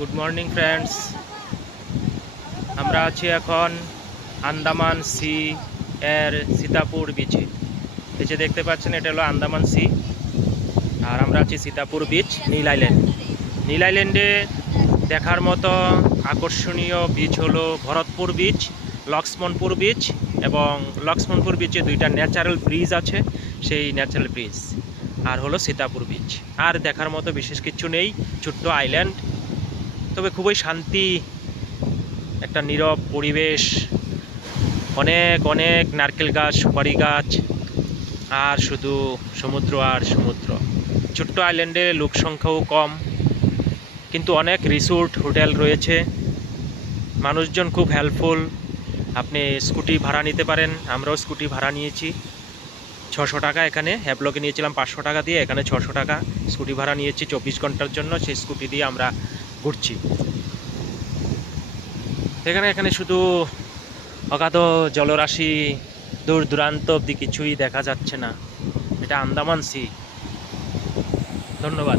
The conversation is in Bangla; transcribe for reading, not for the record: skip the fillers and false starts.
Good morning friends. আমরা আছি এখন আন্দামান সি এর সীতাপুর বিচে। এই যে দেখতে পাচ্ছেন, এটা হলো আন্দামান সি, আর আমরা আছি সীতাপুর বিচ, নীল আইল্যান্ড। নীল আইল্যান্ডে দেখার মতো আকর্ষণীয় বিচ হলো ভরতপুর বিচ, লক্ষ্মণপুর বিচ, এবং লক্ষ্মণপুর বিচে দুইটা ন্যাচারাল ব্রিজ আছে, সেই ন্যাচারাল ব্রিজ। আর হলো সীতাপুর বিচ। আর দেখার মতো বিশেষ কিছু নেই, ছোট্ট আইল্যান্ড, তবে খুবই শান্তি, একটা নীরব পরিবেশ, অনেক অনেক নারকেল গাছ, সুপারি গাছ, আর শুধু সমুদ্র আর সমুদ্র। ছোট্ট আইল্যান্ডে লোক সংখ্যাও কম, কিন্তু অনেক রিসোর্ট হোটেল রয়েছে, মানুষজন খুব হেল্পফুল। আপনি স্কুটি ভাড়া নিতে পারেন, আমরাও স্কুটি ভাড়া নিয়েছি 600 টাকা। এখানে হ্যাবলকে নিয়েছিলাম 500 টাকা দিয়ে, এখানে 600 টাকা স্কুটি ভাড়া নিয়েছি 24 ঘন্টার জন্য। সেই স্কুটি দিয়ে আমরা ঘুরছি। এখানে শুধু অগাধ জলরাশি, দূর দূরান্ত অব্দি কিছুই দেখা যাচ্ছে না। এটা আন্দামান সি। ধন্যবাদ।